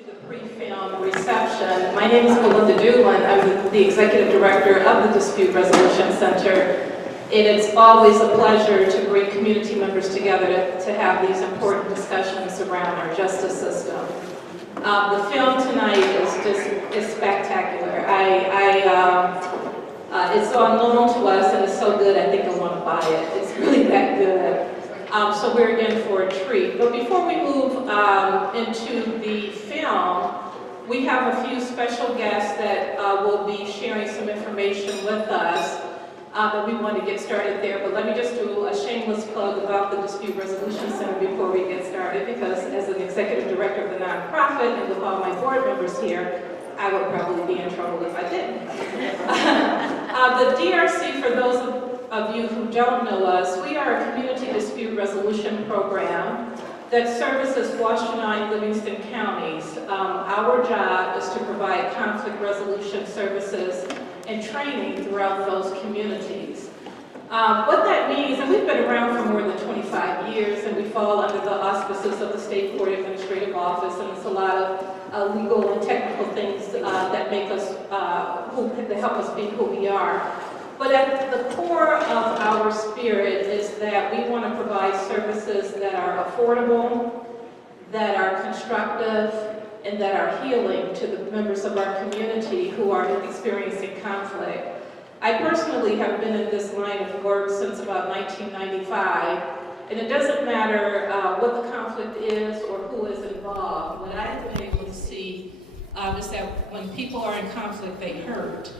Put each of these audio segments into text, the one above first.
To the pre-film reception. My name is Belinda Dulin. I'm the Executive Director of the Dispute Resolution Center. And it's always a pleasure to bring community members together to have these important discussions around our justice system. The film tonight is spectacular. It's on loan to us, and it's so good I think I want to buy it. It's really that good. So we're in for a treat. But before we move into the film, we have a few special guests that will be sharing some information with us. But we want to get started there. But let me just do a shameless plug about the Dispute Resolution Center before we get started, because as an executive director of the nonprofit and with all my board members here, I would probably be in trouble if I didn't. The DRC, for those of you who don't know us, we are a community dispute resolution program that services Washtenaw and Livingston counties. Our job is to provide conflict resolution services and training throughout those communities. What that means, and we've been around for more than 25 years, and we fall under the auspices of the State Court Administrative Office, and it's a lot of legal and technical things that make us, that help us be who we are. But at the core of our spirit is that we want to provide services that are affordable, that are constructive, and that are healing to the members of our community who are experiencing conflict. I personally have been in this line of work since about 1995, and it doesn't matter what the conflict is or who is involved. What I've been able to see is that when people are in conflict, they hurt.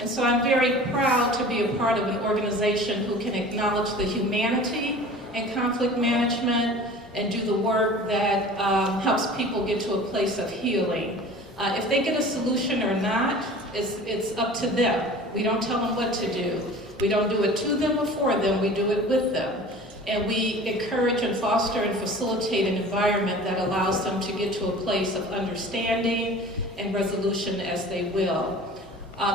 And so I'm very proud to be a part of an organization who can acknowledge the humanity in conflict management and do the work that helps people get to a place of healing. If they get a solution or not, it's up to them. We don't tell them what to do. We don't do it to them or for them, we do it with them. And we encourage and foster and facilitate an environment that allows them to get to a place of understanding and resolution as they will.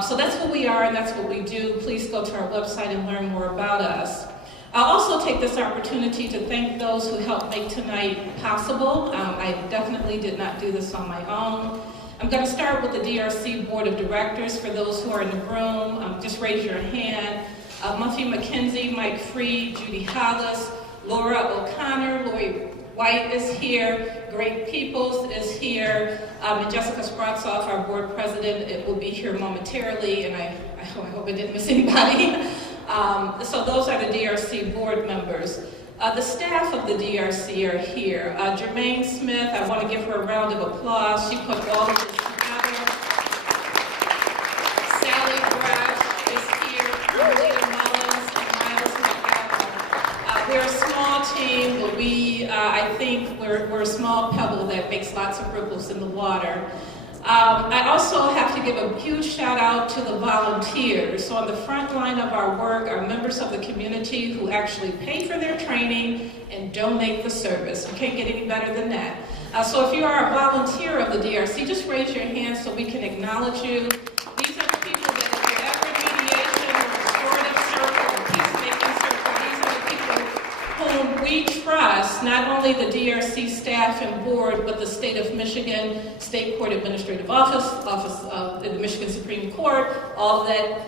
So that's what we are and that's what we do. Please go to our website and learn more about us. I'll also take this opportunity to thank those who helped make tonight possible. I definitely did not do this on my own. I'm going to start with the Drc Board of Directors. For those who are in the room, just raise your hand. Muffy McKenzie, Mike Freed, Judy Hollis, Laura O'Connor, Lloyd White is here, Greg Peoples is here, and Jessica Spratzoff, our board president, it will be here momentarily, and I hope I didn't miss anybody. So those are the DRC board members. The staff of the DRC are here. Jermaine Smith, I want to give her a round of applause. She put all of this together. Sally Brash is here. Leader Mullins and Miles McAllen. We're a small team, but I think we're a small pebble that makes lots of ripples in the water. I also have to give a huge shout out to the volunteers. So on the front line of our work are members of the community who actually pay for their training and donate the service. We can't get any better than that. So if you are a volunteer of the DRC, just raise your hand so we can acknowledge you. These are the people that if you're ever mediation or restorative circle or peacemaking circle, these are the people whom we trust, not only the DRC staff and board, but the state of Michigan, State Court Administrative Office of the Michigan Supreme Court, all that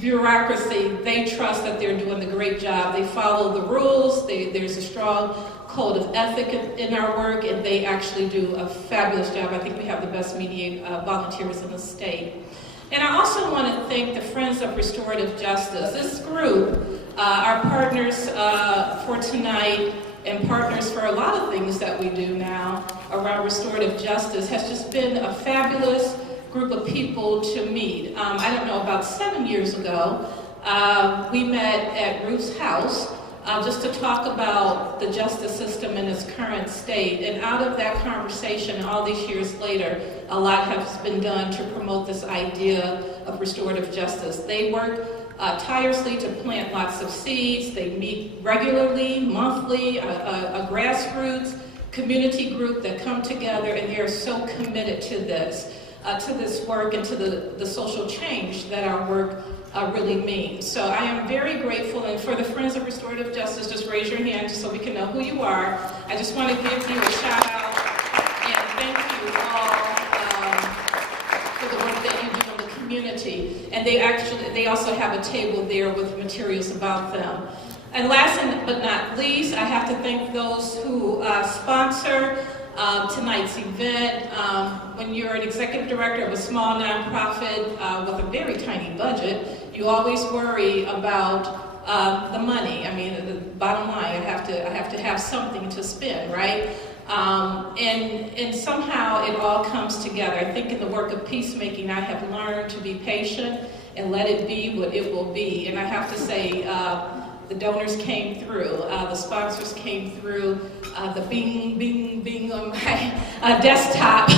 bureaucracy. They trust that they're doing the great job. They follow the rules. There's a strong code of ethic in our work, and they actually do a fabulous job. I think we have the best volunteers in the state. And I also want to thank the Friends of Restorative Justice. This group, our partners for tonight and partners for a lot of things that we do now around restorative justice, has just been a fabulous group of people to meet. I don't know, about 7 years ago, we met at Ruth's house just to talk about the justice system in its current state. And out of that conversation, all these years later, a lot has been done to promote this idea of restorative justice. They work tirelessly to plant lots of seeds. They meet regularly, monthly, a grassroots community group that come together, and they are so committed to this work and to the social change that our work really means. So I am very grateful, and for the Friends of Restorative Justice, just raise your hand just so we can know who you are. I just want to give you a shout out and thank you And they also have a table there with materials about them. And last but not least, I have to thank those who sponsor tonight's event. When you're an executive director of a small nonprofit with a very tiny budget, you always worry about the money. I mean, the bottom line, I have to have something to spend, right? And somehow it all comes together. I think in the work of peacemaking, I have learned to be patient and let it be what it will be. And I have to say, the donors came through, the sponsors came through, the bing, bing, bing on my desktop,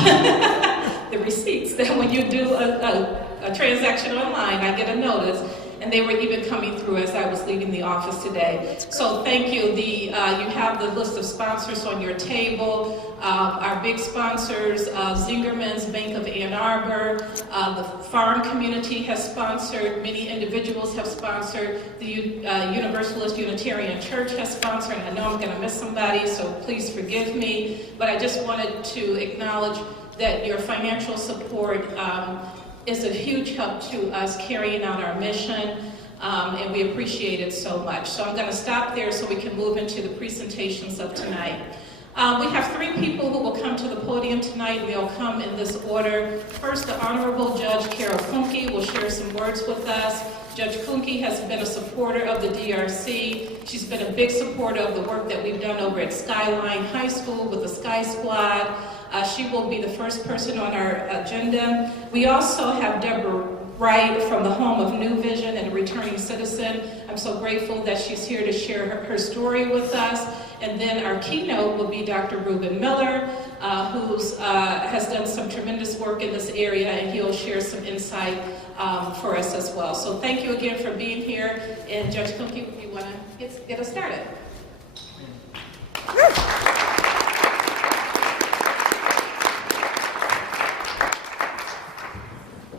the receipts that when you do a transaction online, I get a notice. And they were even coming through as I was leaving the office today. So thank you. You have the list of sponsors on your table. Our big sponsors, Zingerman's Bank of Ann Arbor, the farm community has sponsored, many individuals have sponsored, the Universalist Unitarian Church has sponsored, and I know I'm gonna miss somebody, so please forgive me, but I just wanted to acknowledge that your financial support is a huge help to us carrying out our mission, and we appreciate it so much. So I'm going to stop there so we can move into the presentations of tonight. We have 3 people who will come to the podium tonight. They'll come in this order. First, the Honorable Judge Kuhnke will share some words with us. Judge Kuhnke has been a supporter of the DRC. She's been a big supporter of the work that we've done over at Skyline High School with the Sky Squad. She will be the first person on our agenda. We also have Debra Wright from the Home of New Vision and a returning citizen. I'm so grateful that she's here to share her story with us. And then our keynote will be Dr. Reuben Miller, who has done some tremendous work in this area, and he'll share some insight for us as well. So thank you again for being here. And Judge Kuhnke, if you want to get us started.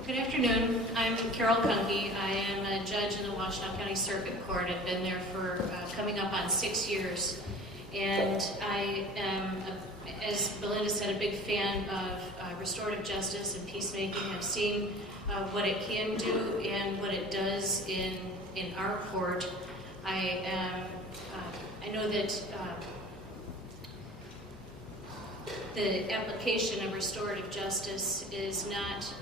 Good afternoon. I'm Carol Kuhnke. I am a judge in the Washtenaw County Circuit Court. I've been there for coming up on 6 years. And I am, as Belinda said, a big fan of restorative justice and peacemaking. I've seen what it can do and what it does in our court. I know that the application of restorative justice is not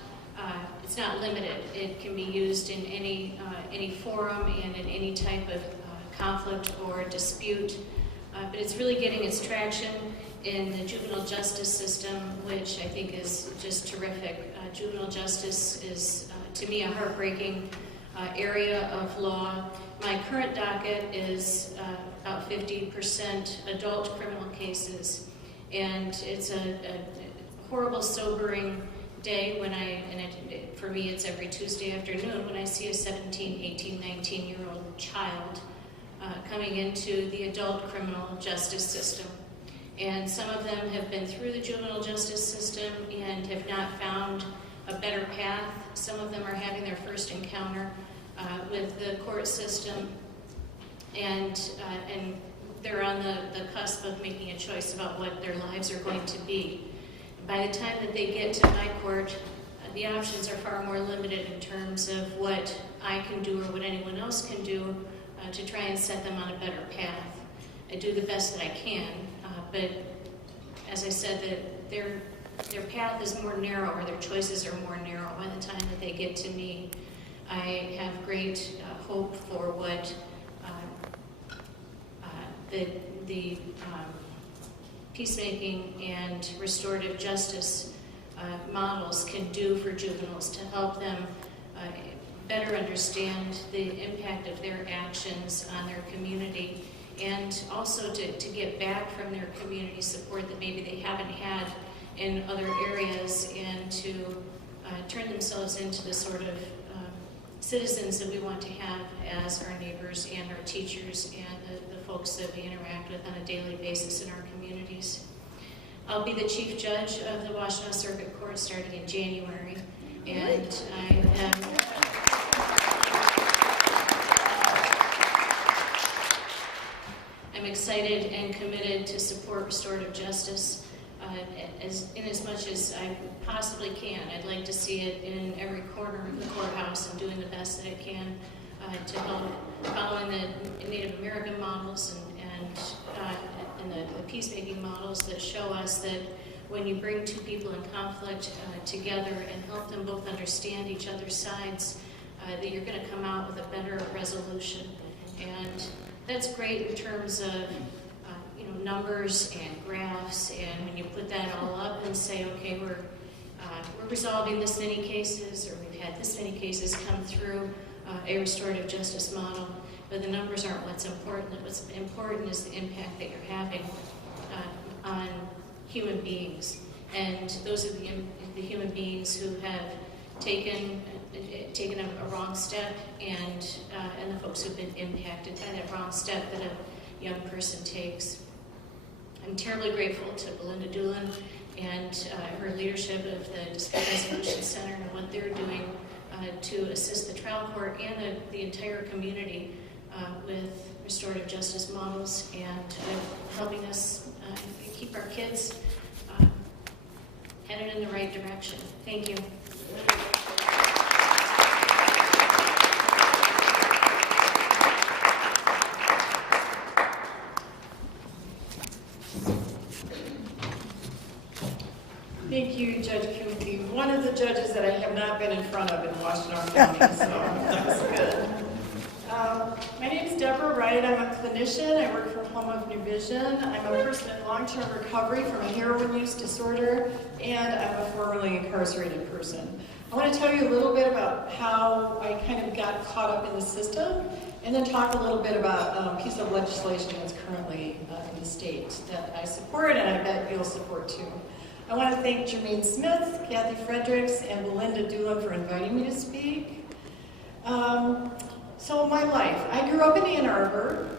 it's not limited. It can be used in any forum and in any type of conflict or dispute. But it's really getting its traction in the juvenile justice system, which I think is just terrific. Juvenile justice is, to me, a heartbreaking area of law. My current docket is about 50% adult criminal cases, and it's a horrible, sobering day when for me it's every Tuesday afternoon when I see a 17, 18, 19-year-old child coming into the adult criminal justice system. And some of them have been through the juvenile justice system and have not found a better path. Some of them are having their first encounter with the court system, and they're on the cusp of making a choice about what their lives are going to be. By the time that they get to my court, the options are far more limited in terms of what I can do or what anyone else can do to try and set them on a better path. I do the best that I can, but as I said, that their path is more narrow, or their choices are more narrow by the time that they get to me. I have great hope for what the peacemaking and restorative justice models can do for juveniles to help them better understand the impact of their actions on their community, and also to get back from their community support that maybe they haven't had in other areas, and to turn themselves into the sort of citizens that we want to have as our neighbors and our teachers and the folks that we interact with on a daily basis in our communities. I'll be the Chief Judge of the Washtenaw Circuit Court starting in January, and I'm excited and committed to support restorative justice. in as much as I possibly can. I'd like to see it in every corner of the courthouse and doing the best that I can to help following the Native American models and the peacemaking models that show us that when you bring two people in conflict together and help them both understand each other's sides, that you're going to come out with a better resolution. And that's great in terms of numbers and graphs, and when you put that all up and say, okay, we're resolving this many cases, or we've had this many cases come through a restorative justice model, but the numbers aren't what's important. What's important is the impact that you're having on human beings, and those are the human beings who have taken a wrong step, and the folks who've been impacted by that wrong step that a young person takes. I'm terribly grateful to Belinda Dulin and her leadership of the Dispute Resolution Center and what they're doing to assist the trial court and the entire community with restorative justice models and helping us keep our kids headed in the right direction. Thank you. Thank you, Judge Kuhnke. One of the judges that I have not been in front of in Washtenaw County, so that was good. My name is Debra, Wright. I'm a clinician. I work for Home of New Vision. I'm a person in long-term recovery from a heroin use disorder, and I'm a formerly incarcerated person. I want to tell you a little bit about how I kind of got caught up in the system, and then talk a little bit about a piece of legislation that's currently in the state that I support, and I bet you'll support too. I want to thank Jermaine Smith, Kathy Fredericks, and Belinda Dulin for inviting me to speak. So my life. I grew up in Ann Arbor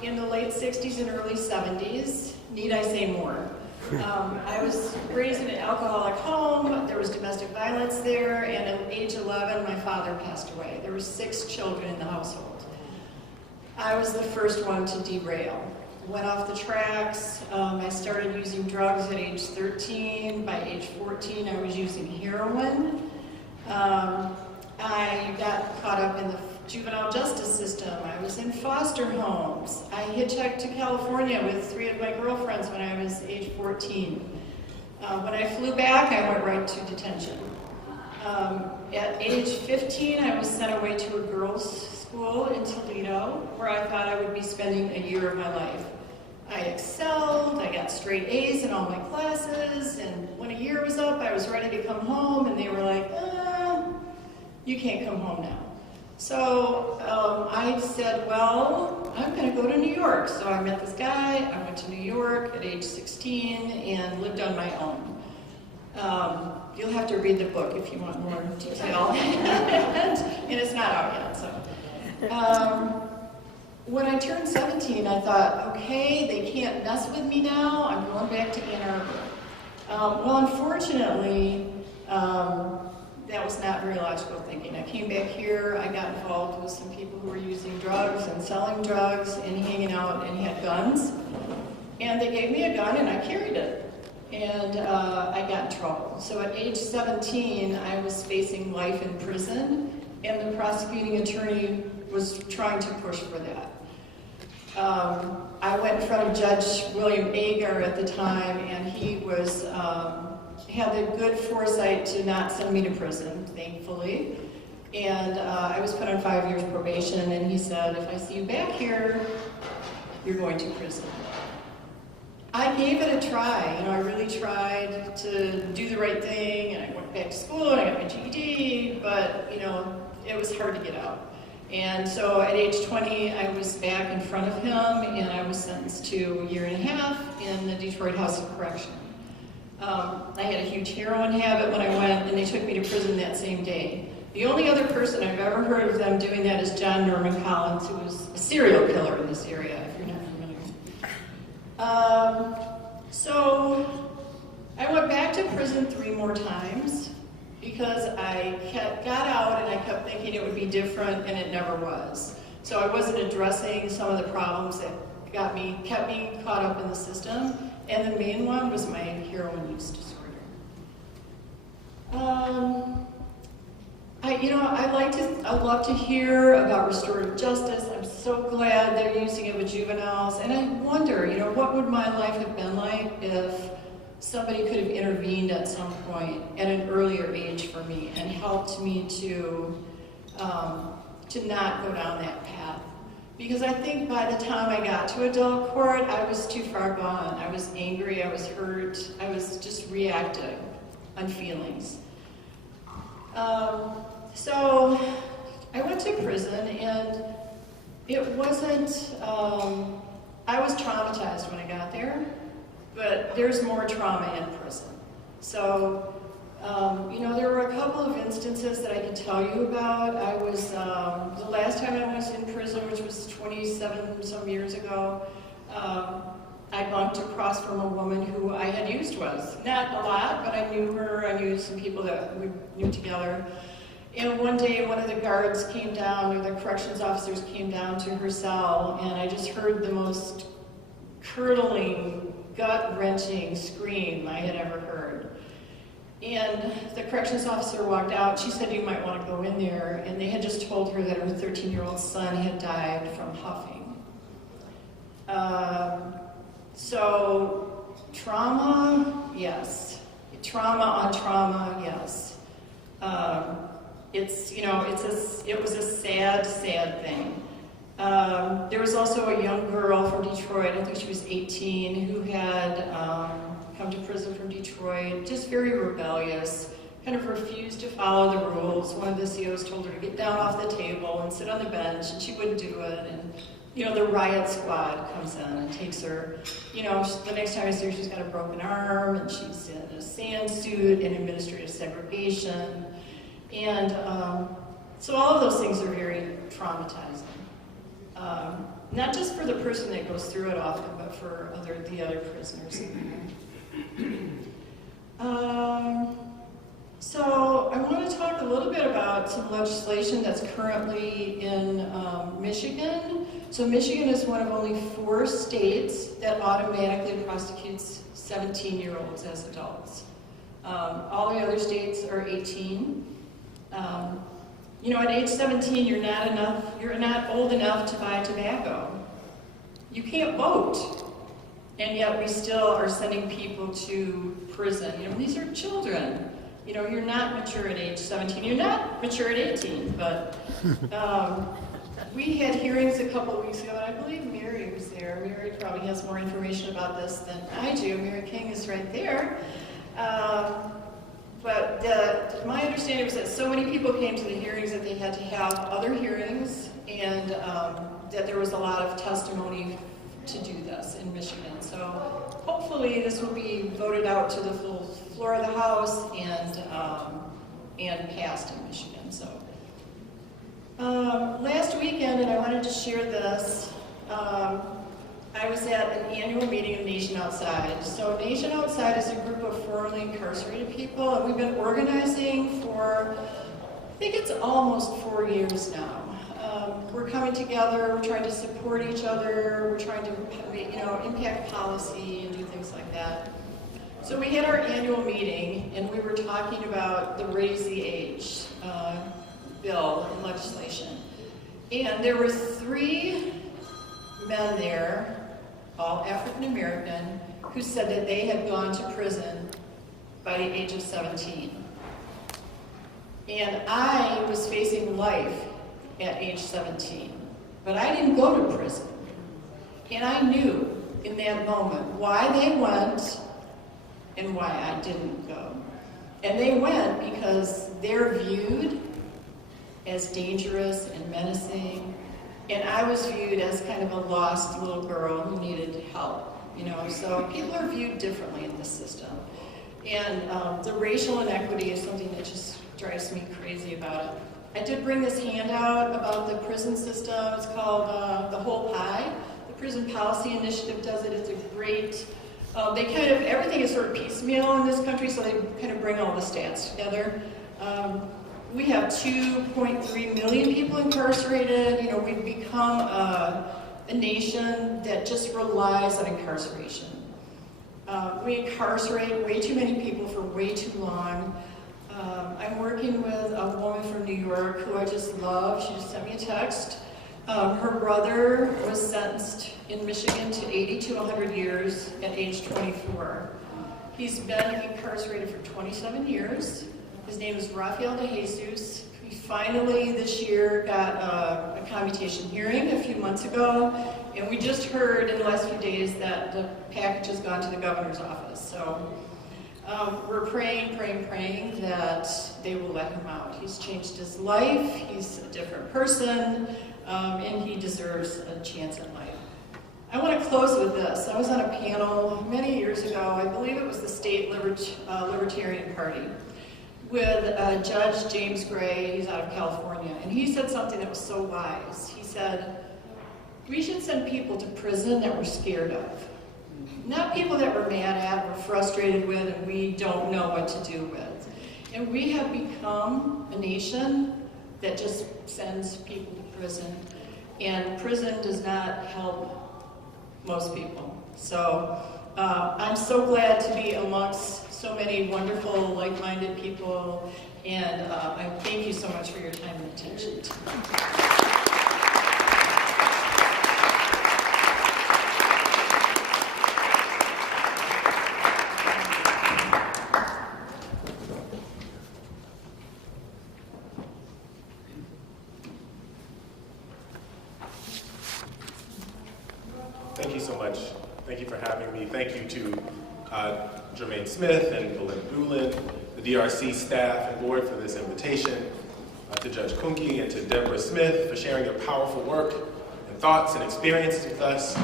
in the late 60s and early 70s. Need I say more? I was raised in an alcoholic home. There was domestic violence there, and at age 11, my father passed away. There were 6 children in the household. I was the first one to derail. Went off the tracks. I started using drugs at age 13. By age 14, I was using heroin. I got caught up in the juvenile justice system. I was in foster homes. I hitchhiked to California with 3 of my girlfriends when I was age 14. When I flew back, I went right to detention. At age 15, I was sent away to a girls' school in Toledo, where I thought I would be spending a year of my life. I excelled, I got straight A's in all my classes, and when a year was up, I was ready to come home, and they were like, you can't come home now. So I said, well, I'm going to go to New York. So I met this guy, I went to New York at age 16, and lived on my own. You'll have to read the book if you want more detail, and it's not out yet, so. When I turned 17, I thought, okay, they can't mess with me now. I'm going back to Ann Arbor. Well, unfortunately, that was not very logical thinking. I came back here, I got involved with some people who were using drugs and selling drugs and hanging out and had guns. And they gave me a gun and I carried it. And I got in trouble. So at age 17, I was facing life in prison, and the prosecuting attorney was trying to push for that. I went in front of Judge William Agar at the time, and he was had the good foresight to not send me to prison, thankfully. And I was put on 5 years probation, and he said, if I see you back here, you're going to prison. I gave it a try. I really tried to do the right thing, and I went back to school, and I got my GED, but it was hard to get out. And so at age 20, I was back in front of him, and I was sentenced to a year and a half in the Detroit House of Correction. I had a huge heroin habit when I went, and they took me to prison that same day. The only other person I've ever heard of them doing that is John Norman Collins, who was a serial killer in this area, if you're not familiar. So I went back to prison 3 more times because I got out and I kept thinking it would be different, and it never was. So I wasn't addressing some of the problems that kept me caught up in the system, And the main one was my heroin use disorder. I love to hear about restorative justice. I'm so glad they're using it with juveniles. And I wonder, what would my life have been like if somebody could have intervened at some point at an earlier age for me and helped me to not go down that path. Because I think by the time I got to adult court, I was too far gone. I was angry, I was hurt, I was just reacting on feelings. So I went to prison, and it wasn't, I was traumatized when I got there, but there's more trauma in prison. So, there were a couple of instances that I could tell you about. I was, the last time I was in prison, which was 27 some years ago, I bumped across from a woman who I had used with. Not a lot, but I knew her. I knew some people that we knew together. And one day, one of the guards came down, or the corrections officers came down to her cell, and I just heard the most curdling, gut-wrenching scream I had ever heard. And the corrections officer walked out. She said, "You might want to go in there." And they had just told her that her 13-year-old son had died from huffing. So, trauma, yes. Trauma on trauma, yes. It was a sad, sad thing. There was also a young girl from Detroit, I think she was 18, who had come to prison from Detroit, just very rebellious, kind of refused to follow the rules. One of the COs told her to get down off the table and sit on the bench, and she wouldn't do it. And the riot squad comes in and takes her. The next time I see her, she's got a broken arm, and she's in a sand suit and administrative segregation. And so all of those things are very traumatizing. Not just for the person that goes through it often, but for the other prisoners. So I want to talk a little bit about some legislation that's currently in Michigan. So Michigan is one of only 4 states that automatically prosecutes 17-year-olds as adults. All the other states are 18. At age 17, you're not old enough to buy tobacco. You can't vote. And yet we still are sending people to prison. These are children. You're not mature at age 17. You're not mature at 18, but we had hearings a couple of weeks ago, and I believe Mary was there. Mary probably has more information about this than I do. Mary King is right there. But my understanding was that so many people came to the hearings that they had to have other hearings, and that there was a lot of testimony to do this in Michigan. So hopefully this will be voted out to the full floor of the House and passed in Michigan. So last weekend, and I wanted to share this, I was at an annual meeting of Nation Outside. So Nation Outside is a group of formerly incarcerated people, and we've been organizing for, I think it's almost 4 years now. We're coming together, we're trying to support each other, we're trying to impact policy and do things like that. So we had our annual meeting, and we were talking about the Raise the Age bill and legislation. And there were 3 men there, all African American, who said that they had gone to prison by the age of 17. And I was facing life at age 17, but I didn't go to prison. And I knew in that moment why they went and why I didn't go. And they went because they're viewed as dangerous and menacing, and I was viewed as kind of a lost little girl who needed help, so people are viewed differently in this system. And the racial inequity is something that just drives me crazy about it. I did bring this handout about the prison system. It's called The Whole Pie. The Prison Policy Initiative does it. It's a great, everything is sort of piecemeal in this country, so they kind of bring all the stats together. We have 2.3 million people incarcerated. We've become a nation that just relies on incarceration. We incarcerate way too many people for way too long. I'm working with a woman from New York who I just love. She just sent me a text. Her brother was sentenced in Michigan to 80 to 100 years at age 24. He's been incarcerated for 27 years. His name is Rafael de Jesus. He finally this year got a commutation hearing a few months ago, and we just heard in the last few days that the package has gone to the governor's office. So we're praying that they will let him out. He's changed his life, he's a different person, and he deserves a chance at life. I want to close with this. I was on a panel many years ago, I believe it was the State Libertarian Party, with Judge James Gray. He's out of California, and he said something that was so wise. He said, we should send people to prison that we're scared of. Not people that we're mad at, we're frustrated with, and we don't know what to do with. And we have become a nation that just sends people to prison, and prison does not help most people. So I'm so glad to be amongst so many wonderful, like-minded people, and I thank you so much for your time and attention. Thank you so much. Thank you for having me. Thank you to Jermaine Smith and Belinda Dulin, the DRC staff and board for this invitation, to Judge Kuhnke and to Debra Smith for sharing your powerful work and thoughts and experiences with us,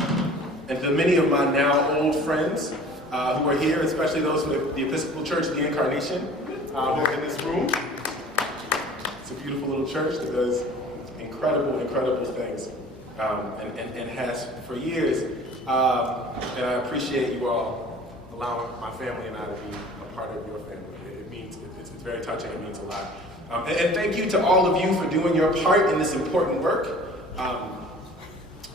and to many of my now old friends who are here, especially those from the Episcopal Church of the Incarnation who are in this room. It's a beautiful little church that does incredible, incredible things. And has for years, and I appreciate you all allowing my family and I to be a part of your family. It means, it's very touching, it means a lot. And thank you to all of you for doing your part in this important work.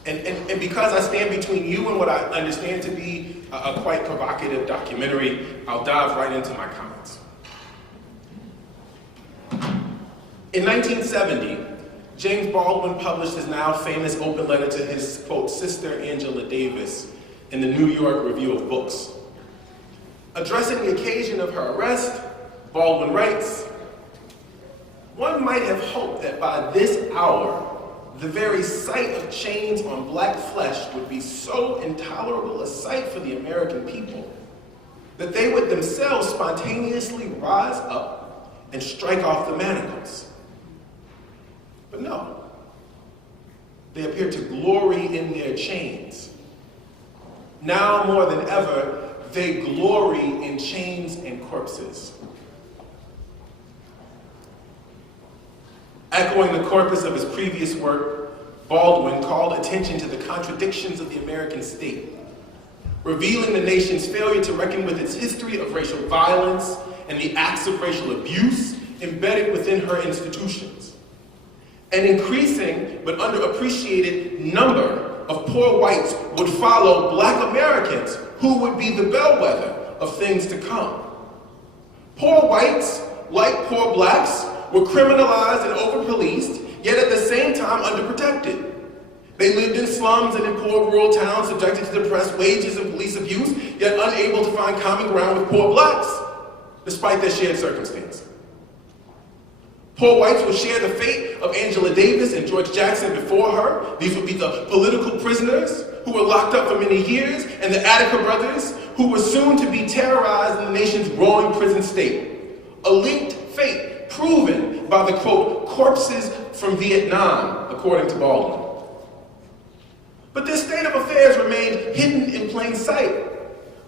And because I stand between you and what I understand to be a quite provocative documentary, I'll dive right into my comments. In 1970, James Baldwin published his now famous open letter to his, quote, sister Angela Davis in the New York Review of Books. Addressing the occasion of her arrest, Baldwin writes, "One might have hoped that by this hour, the very sight of chains on black flesh would be so intolerable a sight for the American people that they would themselves spontaneously rise up and strike off the manacles. But no, they appear to glory in their chains. Now more than ever, they glory in chains and corpses." Echoing the corpus of his previous work, Baldwin called attention to the contradictions of the American state, revealing the nation's failure to reckon with its history of racial violence and the acts of racial abuse embedded within her institutions. An increasing but underappreciated number of poor whites would follow black Americans who would be the bellwether of things to come. Poor whites, like poor blacks, were criminalized and over-policed, yet at the same time underprotected. They lived in slums and in poor rural towns subjected to depressed wages and police abuse, yet unable to find common ground with poor blacks, despite their shared circumstance. Poor whites would share the fate of Angela Davis and George Jackson before her. These would be the political prisoners who were locked up for many years, and the Attica brothers who were soon to be terrorized in the nation's growing prison state. A linked fate proven by the, quote, corpses from Vietnam, according to Baldwin. But this state of affairs remained hidden in plain sight,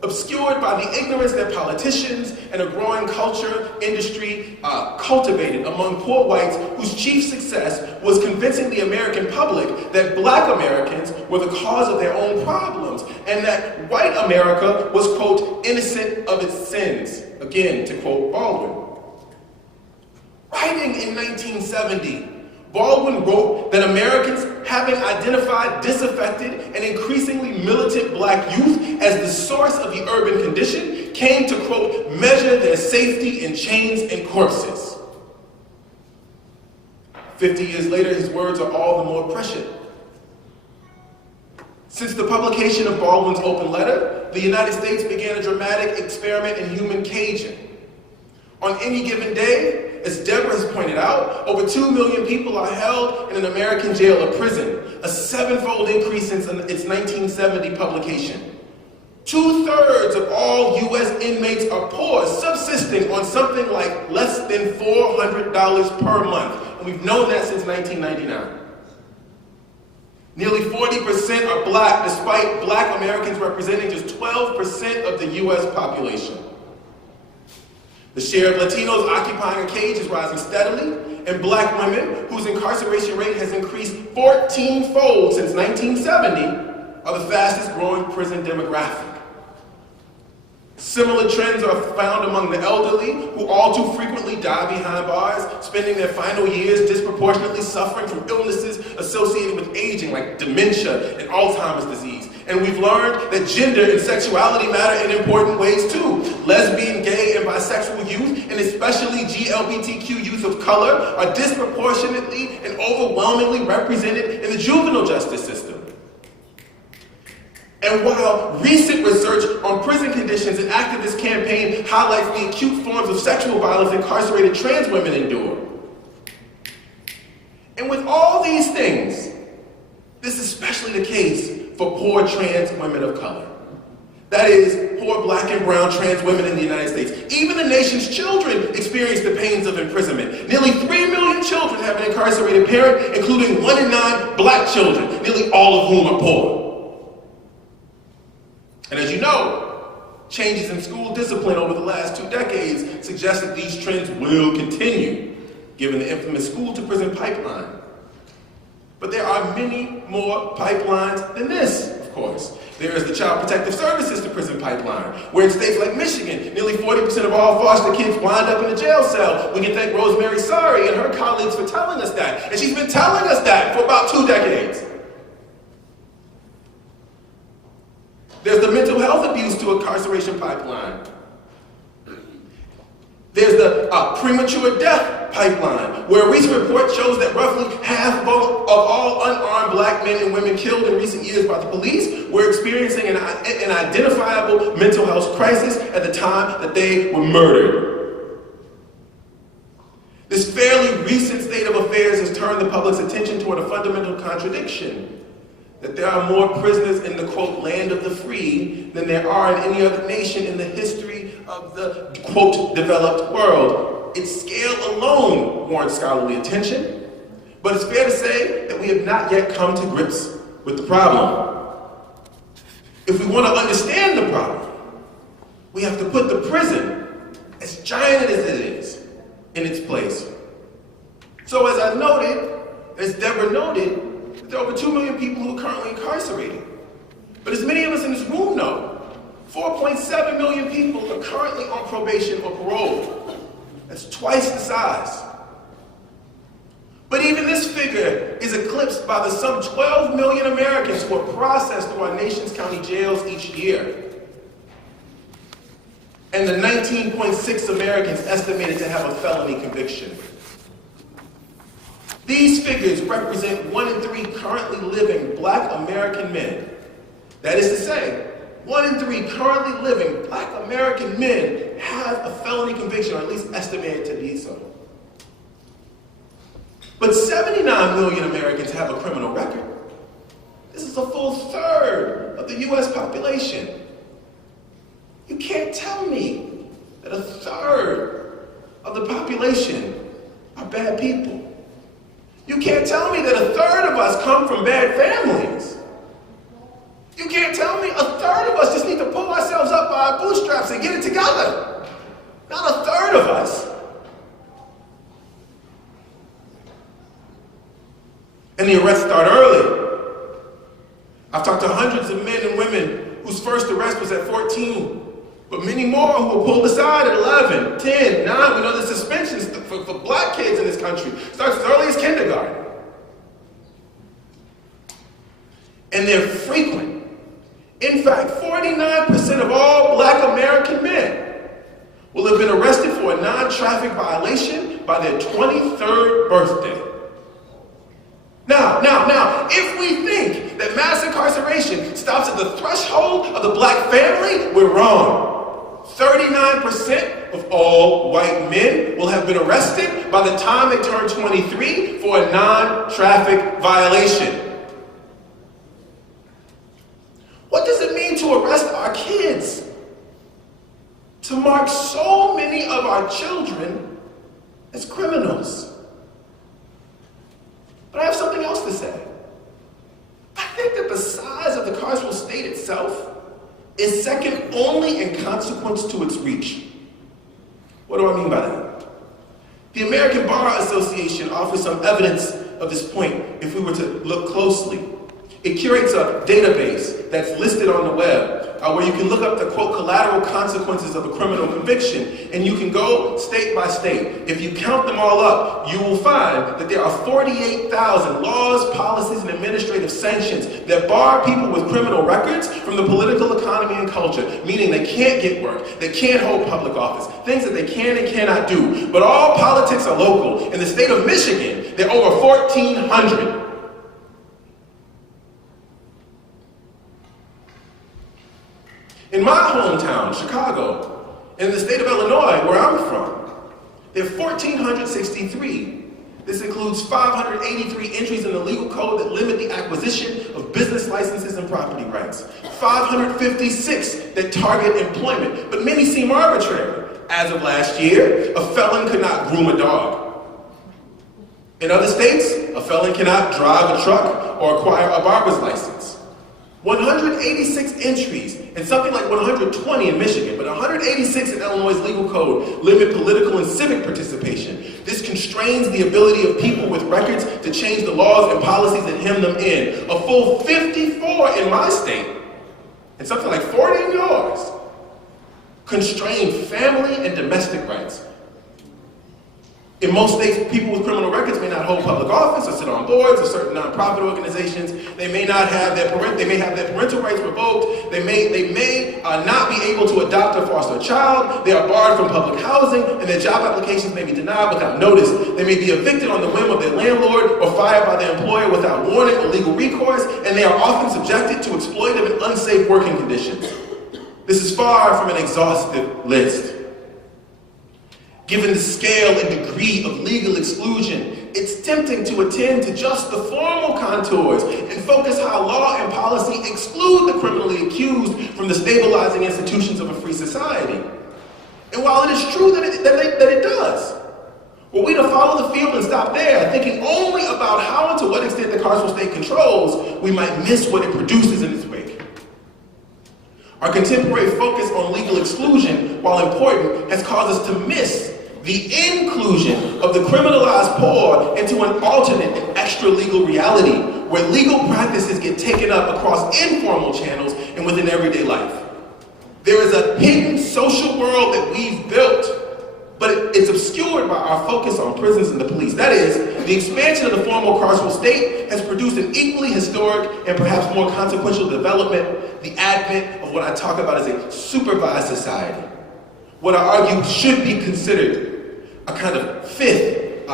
obscured by the ignorance that politicians and a growing culture industry cultivated among poor whites whose chief success was convincing the American public that black Americans were the cause of their own problems and that white America was, quote, innocent of its sins, again, to quote Baldwin. Writing in 1970, Baldwin wrote that Americans, having identified disaffected and increasingly militant black youth as the source of the urban condition, came to, quote, measure their safety in chains and corpses. 50 years later, his words are all the more prescient. Since the publication of Baldwin's open letter, the United States began a dramatic experiment in human caging. On any given day, as Debra has pointed out, over 2 million people are held in an American jail or prison, a 7-fold increase since its 1970 publication. 2/3 of all U.S. inmates are poor, subsisting on something like less than $400 per month. And we've known that since 1999. Nearly 40% are black, despite black Americans representing just 12% of the U.S. population. The share of Latinos occupying a cage is rising steadily, and black women, whose incarceration rate has increased 14-fold since 1970, are the fastest growing prison demographic. Similar trends are found among the elderly, who all too frequently die behind bars, spending their final years disproportionately suffering from illnesses associated with aging, like dementia and Alzheimer's disease. And we've learned that gender and sexuality matter in important ways too. Lesbian, gay, and bisexual youth, and especially GLBTQ youth of color, are disproportionately and overwhelmingly represented in the juvenile justice system. And while recent research on prison conditions and activist campaign highlights the acute forms of sexual violence incarcerated trans women endure. And with all these things, this is especially the case for poor trans women of color. That is, poor black and brown trans women in the United States. Even the nation's children experience the pains of imprisonment. Nearly 3 million children have an incarcerated parent, including 1 in 9 black children, nearly all of whom are poor. And as you know, changes in school discipline over the last 2 decades suggest that these trends will continue, given the infamous school-to-prison pipeline. But there are many more pipelines than this, of course. There is the Child Protective Services to prison pipeline, where in states like Michigan, nearly 40% of all foster kids wind up in a jail cell. We can thank Rosemary Sari and her colleagues for telling us that. And she's been telling us that for about 2 decades. There's the mental health abuse to incarceration pipeline. There's the premature death pipeline, where a recent report shows that roughly half of all unarmed black men and women killed in recent years by the police were experiencing an identifiable mental health crisis at the time that they were murdered. This fairly recent state of affairs has turned the public's attention toward a fundamental contradiction: that there are more prisoners in the, quote, land of the free than there are in any other nation in the history of the, quote, developed world. Its scale alone warrants scholarly attention, but it's fair to say that we have not yet come to grips with the problem. If we want to understand the problem, we have to put the prison, as giant as it is, in its place. So as I noted, as Debra noted, there are over 2 million people who are currently incarcerated. But as many of us in this room know, 4.7 million people are currently on probation or parole. That's twice the size. But even this figure is eclipsed by the some 12 million Americans who are processed through our nation's county jails each year, and the 19.6 Americans estimated to have a felony conviction. These figures represent 1 in 3 currently living black American men. That is to say, 1 in 3 currently living black American men have a felony conviction, or at least estimated to be so. But 79 million Americans have a criminal record. This is a full third of the U.S. population. You can't tell me that a third of the population are bad people. You can't tell me that a third of us come from bad families. You can't tell me a third of us just need to pull ourselves up by our bootstraps and get it together. Not a third of us. And the arrests start early. I've talked to hundreds of men and women whose first arrest was at 14, but many more who were pulled aside at 11, 10, 9. We know the suspensions for black kids in this country starts as early as kindergarten. And they're frequent. In fact, 40% 39% of all black American men will have been arrested for a non-traffic violation by their 23rd birthday. Now, if we think that mass incarceration stops at the threshold of the black family, we're wrong. 39% of all white men will have been arrested by the time they turn 23 for a non-traffic violation. What does it mean to arrest our kids? To mark so many of our children as criminals. But I have something else to say. I think that the size of the carceral state itself is second only in consequence to its reach. What do I mean by that? The American Bar Association offers some evidence of this point if we were to look closely. It curates a database that's listed on the web where you can look up the, quote, collateral consequences of a criminal conviction, and you can go state by state. If you count them all up, you will find that there are 48,000 laws, policies, and administrative sanctions that bar people with criminal records from the political economy and culture, meaning they can't get work, they can't hold public office, things that they can and cannot do. But all politics are local. In the state of Michigan, there are over 1,400. In my hometown, Chicago, in the state of Illinois, where I'm from, there are 1,463. This includes 583 entries in the legal code that limit the acquisition of business licenses and property rights, 556 that target employment, but many seem arbitrary. As of last year, a felon could not groom a dog. In other states, a felon cannot drive a truck or acquire a barber's license. 186 entries, and something like 120 in Michigan, but 186 in Illinois' legal code limit political and civic participation. This constrains the ability of people with records to change the laws and policies that hem them in. A full 54 in my state, and something like 40 in yours, constrain family and domestic rights. In most states, people with criminal records may not hold public office or sit on boards of certain nonprofit organizations. They may not have their parental rights revoked. They may not be able to adopt or foster a child. They are barred from public housing, and their job applications may be denied without notice. They may be evicted on the whim of their landlord or fired by their employer without warning or legal recourse, and they are often subjected to exploitive and unsafe working conditions. This is far from an exhaustive list. Given the scale and degree of legal exclusion, it's tempting to attend to just the formal contours and focus how law and policy exclude the criminally accused from the stabilizing institutions of a free society. And while it is true that it does, were we to follow the field and stop there, thinking only about how and to what extent the carceral state controls, we might miss what it produces in its wake. Our contemporary focus on legal exclusion, while important, has caused us to miss the inclusion of the criminalized poor into an alternate and extra-legal reality where legal practices get taken up across informal channels and within everyday life. There is a hidden social world that we've built, but it's obscured by our focus on prisons and the police. That is, the expansion of the formal carceral state has produced an equally historic and perhaps more consequential development, the advent of what I talk about as a supervised society. What I argue should be considered a kind of fifth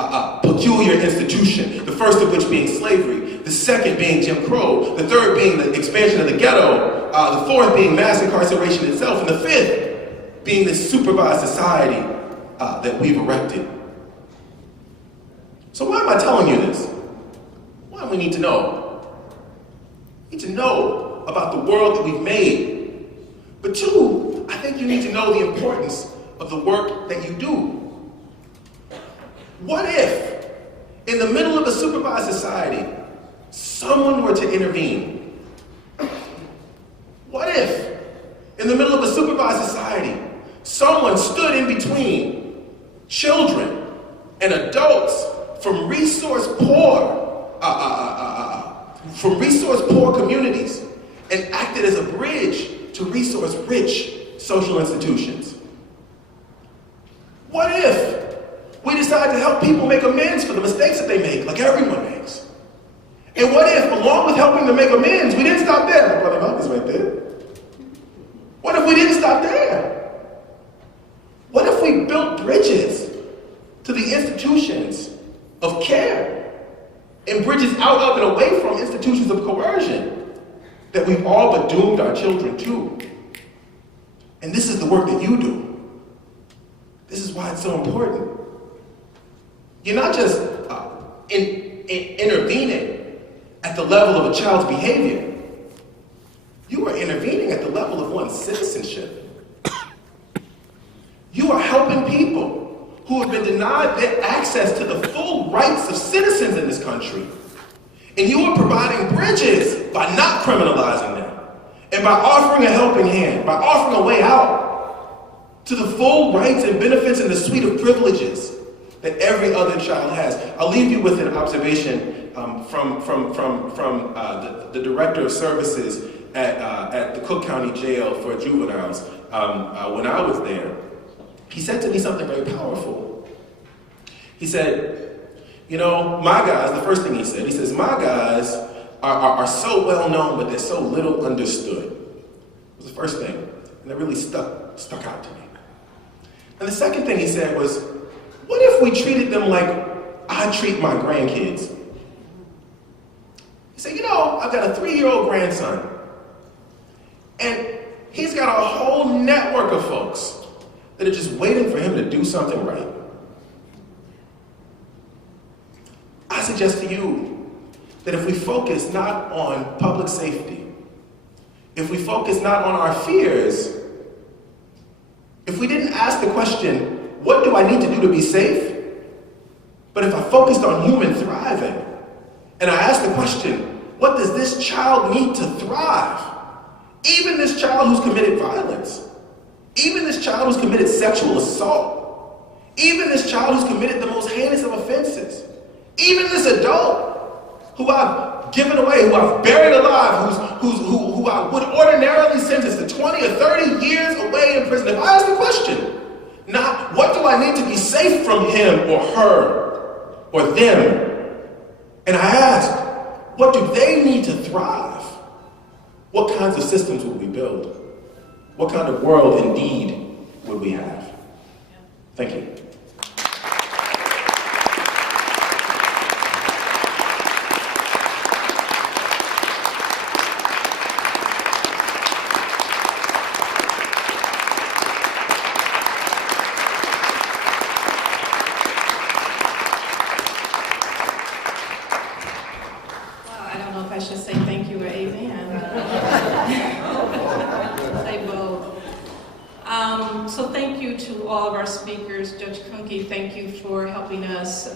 peculiar institution, the first of which being slavery, the second being Jim Crow, the third being the expansion of the ghetto, the fourth being mass incarceration itself, and the fifth being this supervised society that we've erected. So why am I telling you this? Why do we need to know? We need to know about the world that we've made. But two, I think you need to know the importance of the work that you do. What if, in the middle of a supervised society, someone were to intervene? What if, in the middle of a supervised society, someone stood in between children and adults from resource poor communities and acted as a bridge to resource-rich social institutions? What if we decide to help people make amends for the mistakes that they make, like everyone makes? And what if, along with helping them make amends, we didn't stop there? My brother Malcolm's right there. bridges to the institutions of care and bridges out of and away from institutions of coercion that we've all but doomed our children to. And this is the work that you do. This is why it's so important. You're not just intervening at the level of a child's behavior. You are intervening at the level of one's citizenship. You are helping people who have been denied their access to the full rights of citizens in this country. And you are providing bridges by not criminalizing them and by offering a helping hand, by offering a way out to the full rights and benefits and the suite of privileges that every other child has. I'll leave you with an observation from the Director of Services at the Cook County Jail for Juveniles when I was there. He said to me something very powerful. He said, you know, my guys, the first thing he says, my guys are so well known, but they're so little understood. It was the first thing, and that really stuck out to me. And the second thing he said was, what if we treated them like I treat my grandkids? He said, you know, I've got a 3-year-old grandson, and he's got a whole network of folks that are just waiting for him to do something right. I suggest to you that if we focus not on public safety, if we focus not on our fears, if we didn't ask the question, what do I need to do to be safe? But if I focused on human thriving, and I asked the question, what does this child need to thrive? Even this child who's committed violence, even this child who's committed sexual assault, even this child who's committed the most heinous of offenses, even this adult who I've given away, who I've buried alive, who I would ordinarily sentence to 20 or 30 years away in prison. If I ask the question, not what do I need to be safe from him or her or them, and I ask, what do they need to thrive? What kinds of systems would we build? What kind of world, indeed, would we have? Thank you. I don't know if I should say thank you or amen. Say both. So thank you to all of our speakers. Judge Kuhnke, thank you for helping us,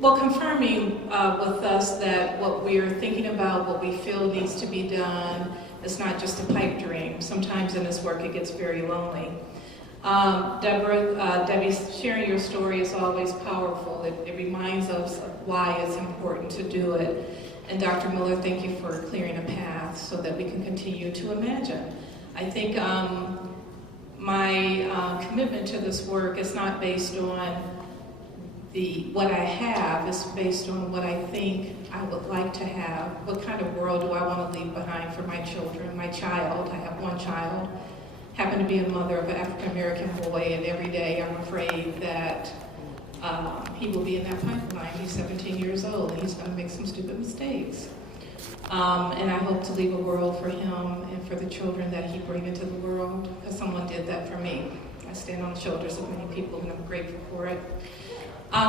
confirming with us that what we're thinking about, what we feel needs to be done, is not just a pipe dream. Sometimes in this work it gets very lonely. Debra, Debbie, sharing your story is always powerful. It reminds us of why it's important to do it. And Dr. Miller, thank you for clearing a path so that we can continue to imagine. I think my commitment to this work is not based on what I have, it's based on what I think I would like to have. What kind of world do I want to leave behind for my children, my child? I have one child. Happen to be a mother of an African-American boy, and every day I'm afraid that he will be in that pipeline. He's 17 years old, and he's going to make some stupid mistakes. And I hope to leave a world for him and for the children that he brings into the world, because someone did that for me. I stand on the shoulders of many people, and I'm grateful for it.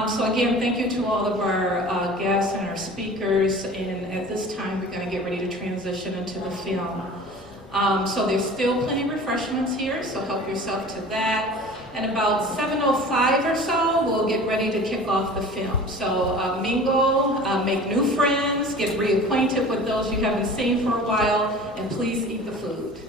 So again, thank you to all of our guests and our speakers, and at this time we're going to get ready to transition into the film. So there's still plenty of refreshments here, so help yourself to that. And about 7:05 or so, we'll get ready to kick off the film. So mingle, make new friends, get reacquainted with those you haven't seen for a while, and please eat the food.